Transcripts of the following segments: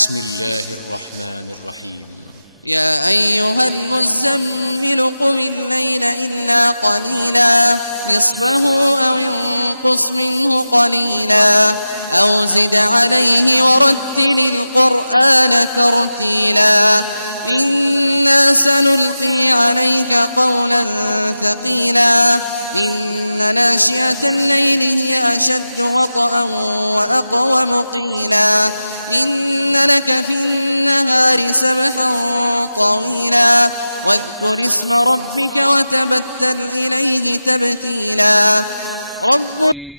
बिस्मिल्लाहिर्रहमानिर्रहीम। या अय्युहल मुज़्ज़म्मिल क़ुमिल लैला इल्ला क़लीला निस्फ़हु औ इंक़ुस मिन्हु क़लीला औ ज़िद अलैहि वरत्तिलिल क़ुरआन तर्तीला इन्ना सनुल्क़ी अलैका क़ौलन थक़ीला इन्न नाशिअतल लैलि हिय अशद्दु वطअन व अक़वम क़ीला इन्न लक फ़िन्नहारि सबहन तवीला वज़्कुर इस्म रब्बिक वतबत्तल इलैहि तब्तीला।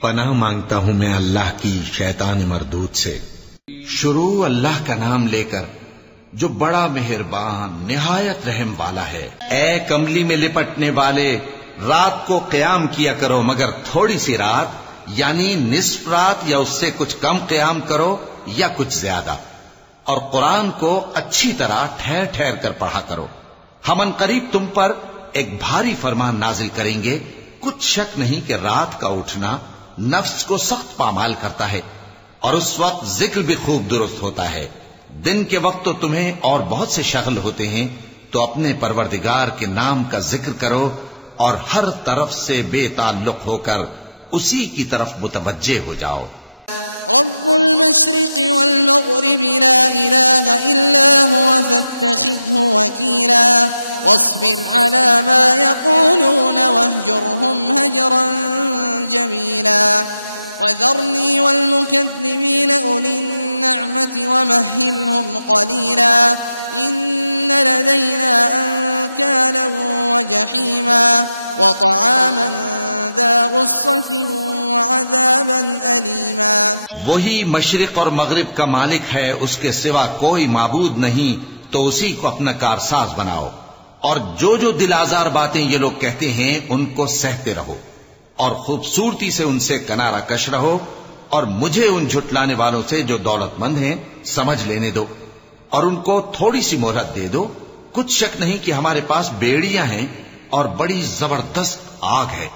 पनाह मांगता हूँ मैं अल्लाह की शैतान मरदूद से। शुरू अल्लाह का नाम लेकर जो बड़ा मेहरबान निहायत रहम वाला है। ए कमली में लिपटने वाले, रात को क़याम किया करो मगर थोड़ी सी रात, यानी निस्फ रात या उससे कुछ कम क़याम करो या कुछ ज्यादा, और कुरान को अच्छी तरह ठहर ठहर कर पढ़ा करो। हम अनकरीब तुम पर एक भारी फरमान नाजिल करेंगे। कुछ शक नहीं कि रात का उठना नफ्स को सख्त पामाल करता है और उस वक्त जिक्र भी खूब दुरुस्त होता है। दिन के वक्त तो तुम्हें और बहुत से शगल होते हैं, तो अपने परवरदिगार के नाम का जिक्र करो और हर तरफ से बेताल्लुक होकर उसी की तरफ मुतवज्जे हो जाओ। रब्बुल मशरिक़ि वल मग़रिबि ला इलाहा इल्ला हुवा फत्तखिज़हु वकीला वस्बिर अला मा यक़ूलून वहजुरहुम हजरन जमीला वज़रनी वल मुकज़्ज़िबीन उलिन निअमति वमहहिलहुम क़लीला इन्न लदैना अंकालन वजहीमा वतआमन ज़ा गुस्सतिन वअज़ाबन अलीमा। वही मशरिक और मगरिब का मालिक है, उसके सिवा कोई माबूद नहीं, तो उसी को अपना कारसाज बनाओ। और जो जो दिल आज़ार बातें ये लोग कहते हैं उनको सहते रहो और खूबसूरती से उनसे किनारा कश रहो, और मुझे उन झुटलाने वालों से जो दौलतमंद हैं समझ लेने दो और उनको थोड़ी सी मोहलत दे दो। कुछ शक नहीं कि हमारे पास बेड़ियां हैं और बड़ी जबरदस्त आग है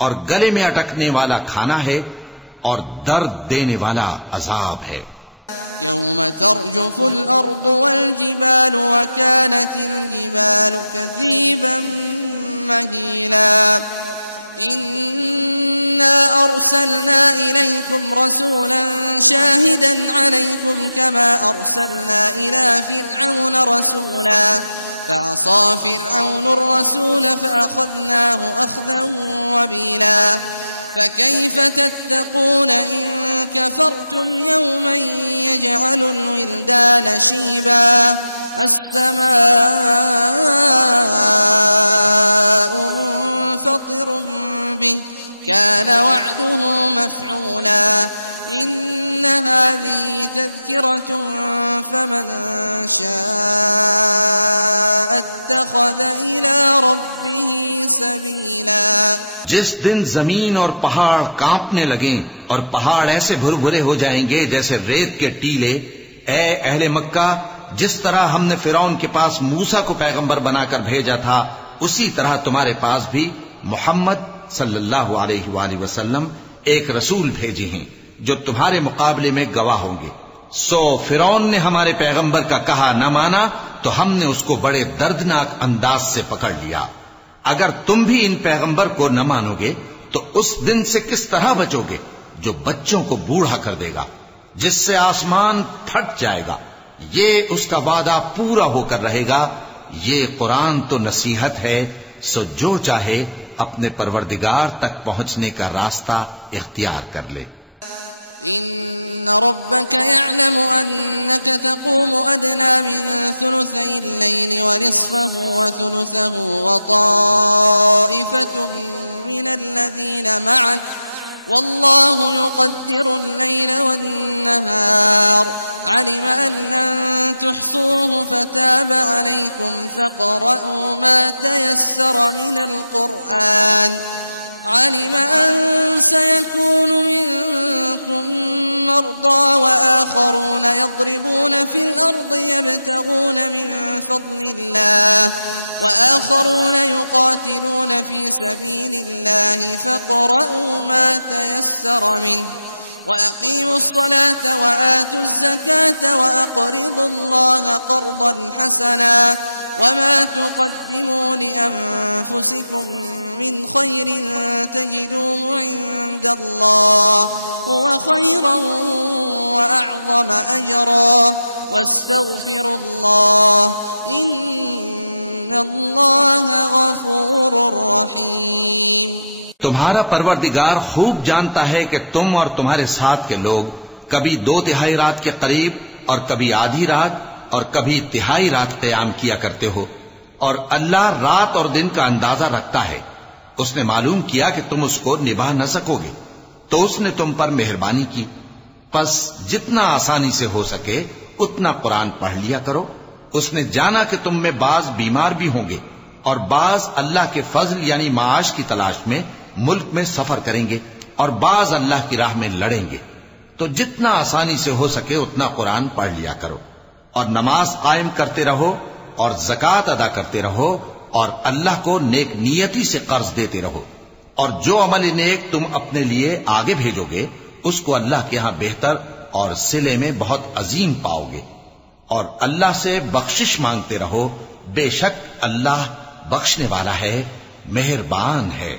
और गले में अटकने वाला खाना है और दर्द देने वाला अजाब है। यौम तर्जुफुल अर्दु वल जिबालु व कानतिल जिबालु कज़ीबन महीला इन्ना अर्सलना इलैकुम रसूलन शाहिदन अलैकुम कमा अर्सलना इला फ़िरऔन रसूला फ़असा फ़िरऔनु अर्रसूल फ़अख़ज़नाहु अख़ज़न वबीला फ़कैफ़ तत्तक़ून इन कफ़रतुम यौमन यजअलुल विल्दान शीबा अस्समाउ मुन्फ़तिरुन बिहि कान वअदुहु मफ़ऊला इन्न हाज़िहि तज़किरतुन फ़मन शाअ इत्तख़ज़ इला रब्बिहि सबीला। जिस दिन जमीन और पहाड़ कांपने लगें और पहाड़ ऐसे भुरभुरे हो जाएंगे जैसे रेत के टीले, ए अहले मक्का, जिस तरह हमने फिरौन के पास मूसा को पैगंबर बनाकर भेजा था, उसी तरह तुम्हारे पास भी मोहम्मद सल्लल्लाहु अलैहि वसल्लम एक रसूल भेजे हैं जो तुम्हारे मुकाबले में गवाह होंगे। सो फिरौन ने हमारे पैगंबर का कहा न माना तो हमने उसको बड़े दर्दनाक अंदाज से पकड़ लिया। अगर तुम भी इन पैगंबर को न मानोगे तो उस दिन से किस तरह बचोगे जो बच्चों को बूढ़ा कर देगा, जिससे आसमान फट जाएगा। ये उसका वादा पूरा होकर रहेगा। ये कुरान तो नसीहत है, सो जो चाहे अपने परवरदिगार तक पहुंचने का रास्ता इख्तियार कर ले। इन्न रब्बक यअलमु अन्नक तक़ूमु अदना मिन थुलुथैल लैलि व निस्फ़हु व थुलुथहु व ताइफ़तुम मिनल लज़ीना मअक वल्लाहु युक़द्दिरुल लैला वन्नहार علم أن لن تحصوه فتاب عليكم فاقرؤوا ما تيسر من القرآن علم أن سيكون منكم مرضى وآخرون يضربون في الأرض يبتغون من فضل الله وآخرون يقاتلون في سبيل الله فاقرؤوا ما تيسر منه وأقيموا الصلاة وآتوا الزكاة وأقرضوا الله قرضا حسنا وما تقدموا لأنفسكم من خير تجدوه عند الله هو خيرا وأعظم أجرا واستغفروا الله إن الله غفور رحيم। तुम्हारा परवरदिगार खूब जानता है कि तुम और तुम्हारे साथ के लोग कभी 2/3 रात के करीब और कभी आधी रात और कभी तिहाई रात क़याम किया करते हो, और अल्लाह रात और दिन का अंदाजा रखता है। उसने मालूम किया कि तुम उसको निभा न सकोगे तो उसने तुम पर मेहरबानी की। बस जितना आसानी से हो सके उतना कुरान पढ़ लिया करो। उसने जाना कि तुम में बाज बीमार भी होंगे और बाज अल्लाह के फजल यानी माश की तलाश में मुल्क में सफर करेंगे और बाज अल्लाह की राह में लड़ेंगे। तो जितना आसानी से हो सके उतना कुरान पढ़ लिया करो और नमाज कायम करते रहो और ज़कात अदा करते रहो और अल्लाह को नेक नियति से कर्ज देते रहो, और जो अमल नेक तुम अपने लिए आगे भेजोगे उसको अल्लाह के यहां बेहतर और सिले में बहुत अजीम पाओगे। और अल्लाह से बख्शिश मांगते रहो, बेशक अल्लाह बख्शने वाला है, मेहरबान है।